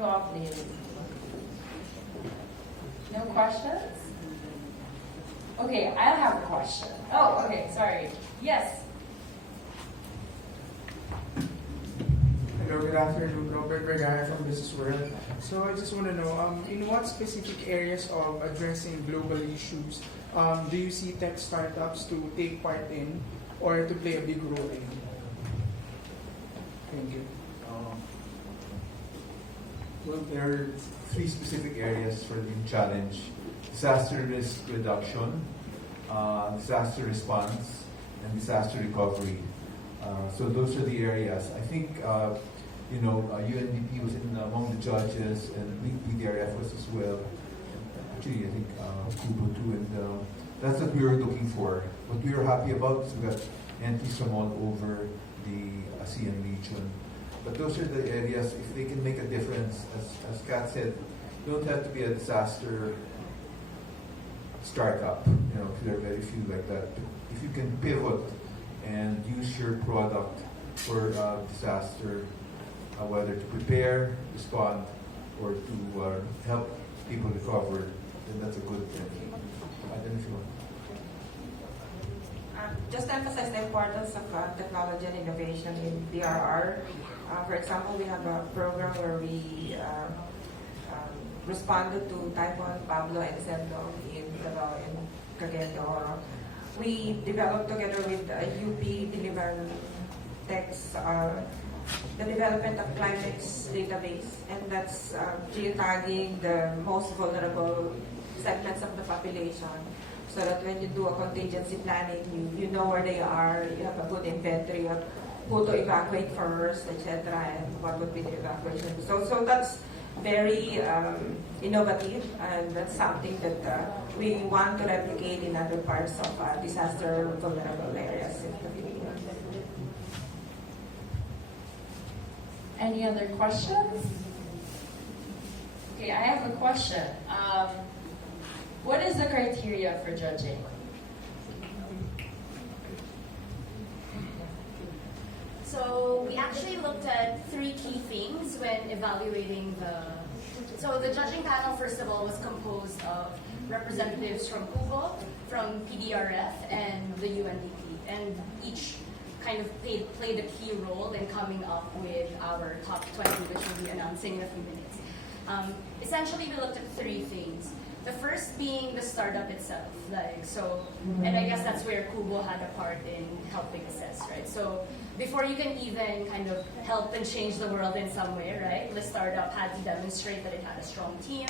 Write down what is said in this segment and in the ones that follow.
go off, please. No questions? Okay, I'll have a question. Oh, okay, sorry. Yes. Hello, good afternoon. Robert Vergara from Business World. So I just want to know, in what specific areas of addressing global issues do you see tech startups to take part in or to play a big role in? Thank you. Well, there are three specific areas for the challenge: disaster risk reduction, disaster response, and disaster recovery. So those are the areas. I think UNDP was among the judges, and I think PDRF was as well. Actually, I think Kubo too, and that's what we were looking for. What we were happy about is we got entries from all over the ASEAN region. But those are the areas, if they can make a difference, as Kat said, you don't have to be a disaster startup. There are very few like that. If you can pivot and use your product for disaster, whether to prepare, respond, or to help people recover, then that's a good thing. I don't know if you want. Just to emphasize the importance of technology and innovation in PRR. For example, we have a program where we responded to Typhoon Pablo and Sendo in Cagayan de Oro. We developed together with UP Deliver Techs the development of Climax database, and that's geotagging the most vulnerable segments of the population, so that when you do a contingency planning, you know where they are, you have a good inventory of who to evacuate first, etc., and what would be the evacuation. So that's very innovative, and that's something that we want to replicate in other parts of disaster vulnerable areas in the Philippines. Any other questions? Okay, I have a question. What is the criteria for judging? So we actually looked at three key things when evaluating So the judging panel, first of all, was composed of representatives from Kubo, from PDRF, and the UNDP, and each kind of played a key role in coming up with our top 20, which we'll be announcing in a few minutes. Essentially, we looked at three things. The first being the startup itself, and I guess that's where Kubo had a part in helping assess, right? So before you can even kind of help and change the world in some way, right, the startup had to demonstrate that it had a strong team,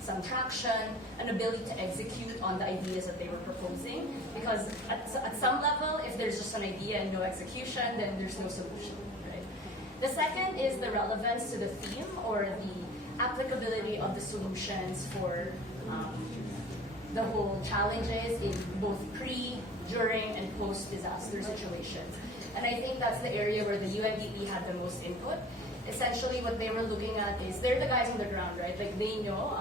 some traction, an ability to execute on the ideas that they were proposing. Because at some level, if there's just an idea and no execution, then there's no solution, right? The second is the relevance to the theme or the applicability of the solutions for the whole challenges in both pre, during, and post-disaster situations. And I think that's the area where the UNDP had the most input. Essentially, what they were looking at is, they're the guys on the ground, right? Like, they know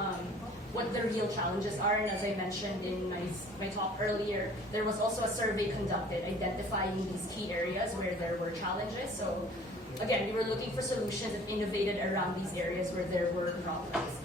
what the real challenges are. And as I mentioned in my talk earlier, there was also a survey conducted identifying these key areas where there were challenges. So again, we were looking for solutions that innovated around these areas where there were problems.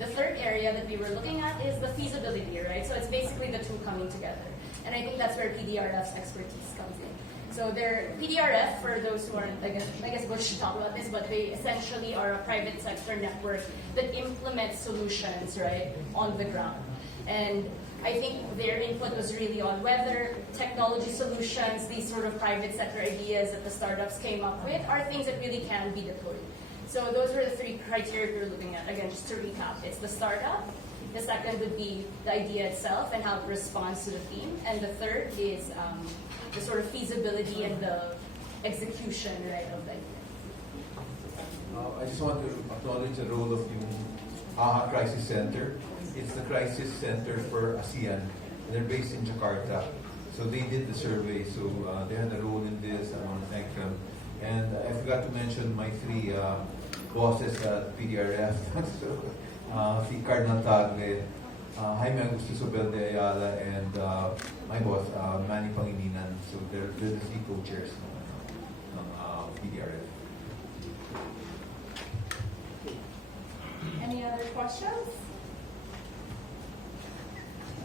The third area that we were looking at is the feasibility, right? So it's basically the two coming together. And I think that's where PDRF's expertise comes in. So PDRF, for those who aren't, I guess Bush should talk about this, but they essentially are a private sector network that implements solutions, right, on the ground. And I think their input was really on whether technology solutions, these sort of private sector ideas that the startups came up with, are things that really can be deployed. So those were the three criteria we were looking at. Again, just to recap, it's the startup. The second would be the idea itself and how it responds to the theme. And the third is the sort of feasibility and the execution, right, of the idea. I just want to acknowledge the role of the AHA Crisis Center. It's the crisis center for ASEAN. They're based in Jakarta. So they did the survey, so they had a role in this. I want to thank them. And I forgot to mention my three bosses at PDRF. Si Cardinal Tagle, Jaime Augusto Sobel de Ayala, and my boss, Manny Pangilinan. So they're the three co-chairs of PDRF. Any other questions?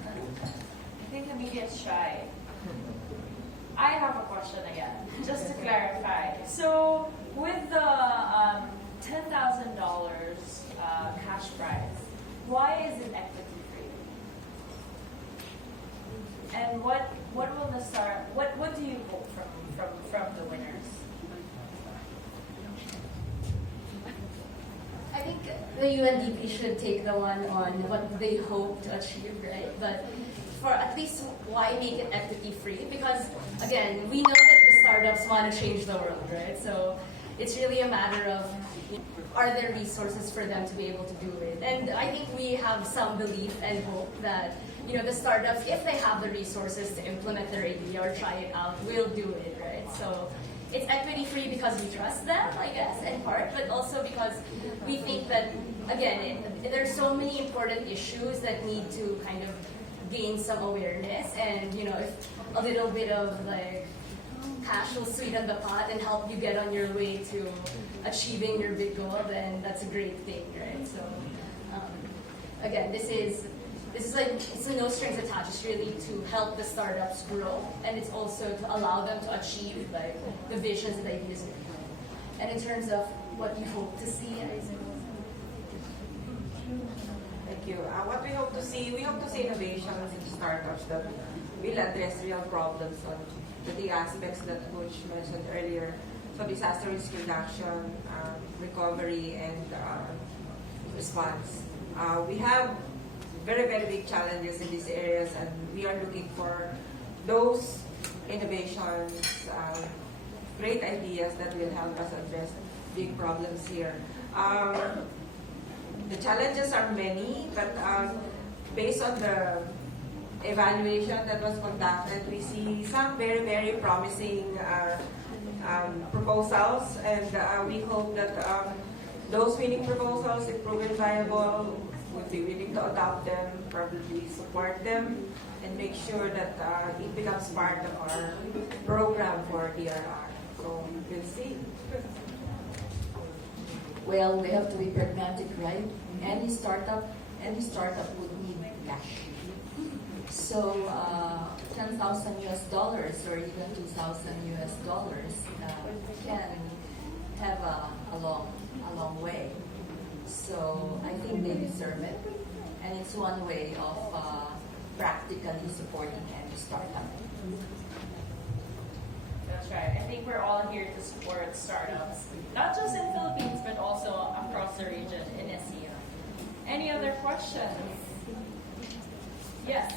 I think Amelia's shy. I have a question again, just to clarify. So, with the $10,000 cash prize, why is it equity free? And what will the start? What do you hope from the winners? I think the UNDP should take the one on what they hope to achieve, right? But for at least why make it equity free? Because again, we know that the startups want to change the world, right? So it's really a matter of are there resources for them to be able to do it? And I think we have some belief and hope that the startups, if they have the resources to implement their idea or try it out, will do it, right? So it's equity free because we trust them, I guess, in part, but also because we think that, again, there's so many important issues that need to kind of gain some awareness, and if a little bit of cash will sweeten the pot and help you get on your way to achieving your big goal, then that's a great thing, right? So again, this is it's a no strings attached. It's really to help the startups grow, and it's also to allow them to achieve the visions and ideas. And in terms of what you hope to see, Thank you. What we hope to see innovations in startups that will address real problems on the aspects that Coach mentioned earlier. So disaster risk reduction, recovery, and response. We have very, very big challenges in these areas, and we are looking for those innovations, great ideas that will help us address big problems here. The challenges are many, but based on the evaluation that was conducted, we see some very, very promising proposals, and we hope that those winning proposals, if proven viable, would be willing to adopt them, probably support them, and make sure that it becomes part of our program for DRR. So we'll see. Well, we have to be pragmatic, right? Any startup would need cash. So $10,000 or even $2,000 can have a long way. So I think they deserve it, and it's one way of practically supporting any startup. That's right. I think we're all here to support startups, not just in Philippines, but also across the region in ASEAN. Any other questions? Yes.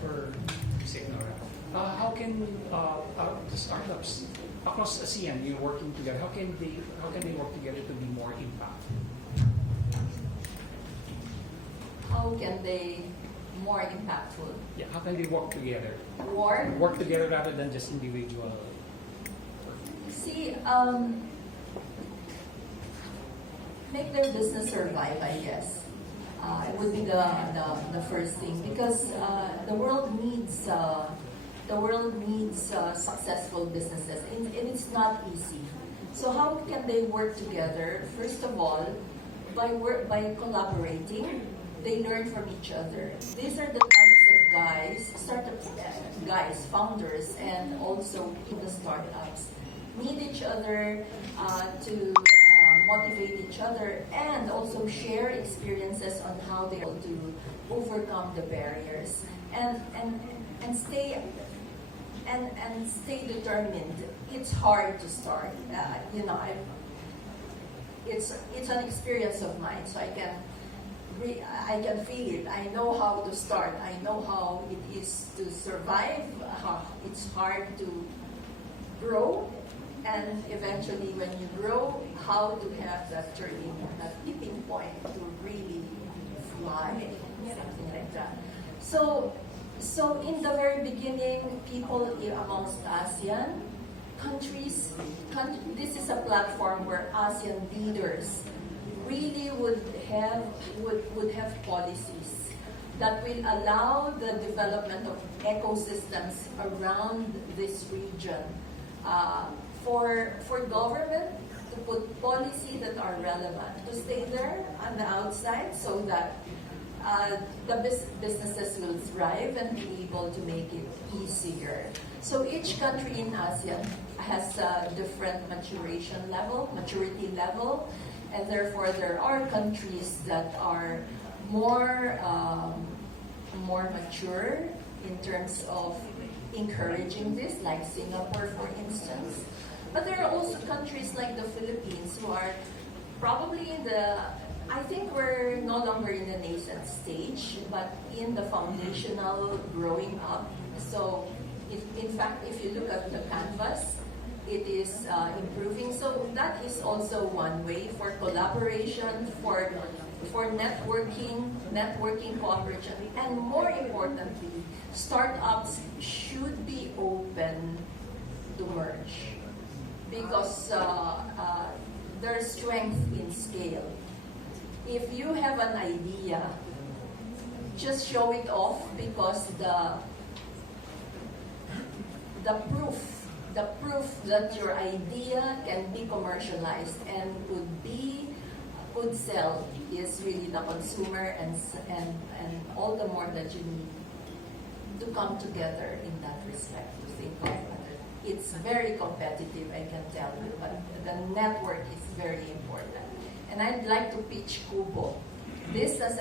For Signora, how can the startups across ASEAN working together? How can they work together to be more impact? How can they more impactful? Yeah, how can they work together? Work together rather than just individual. See, make their business survive, I guess. It would be the first thing, because the world needs successful businesses, and it's not easy. So how can they work together? First of all, by collaborating. They learn from each other. These are the types of guys, founders, and also the startups need each other to motivate each other, and also share experiences on how they are to overcome the barriers and stay determined. It's hard to start. It's an experience of mine, so I can feel it. I know how to start. I know how it is to survive. It's hard to grow, and eventually, when you grow, how to have that turning, that tipping point to really fly, something like that. So in the very beginning, people amongst ASEAN countries, this is a platform where ASEAN leaders really would have policies that will allow the development of ecosystems around this region, for government to put policy that are relevant, to stay there on the outside so that the businesses will thrive and be able to make it easier. So each country in ASEAN has a different maturity level, and therefore there are countries that are more mature in terms of encouraging this, like Singapore, for instance. But there are also countries like the Philippines who are probably I think we're no longer in the nascent stage, but in the foundational growing up. So, in fact, if you look at the canvas, it is improving. So that is also one way for collaboration, for networking cooperation, and more importantly, startups should be open to merge because there's strength in scale. If you have an idea, just show it off because the proof that your idea can be commercialized and could sell is really the consumer, and all the more that you need to come together in that respect to think of other. It's very competitive, I can tell you, but the network is very important. And I'd like to pitch Kubo. This is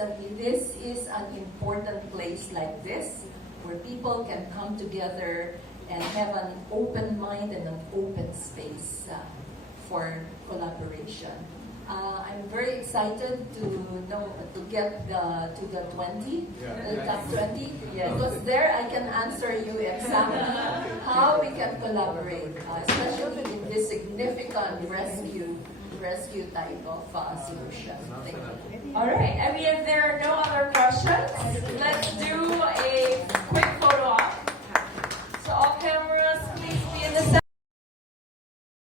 an important place like this where people can come together and have an open mind and an open space for collaboration. I'm very excited to get to the 20, the top 20, because there I can answer you exactly how we can collaborate, especially in this significant rescue type of solution. Thank you. All right, I mean, if there are no other questions,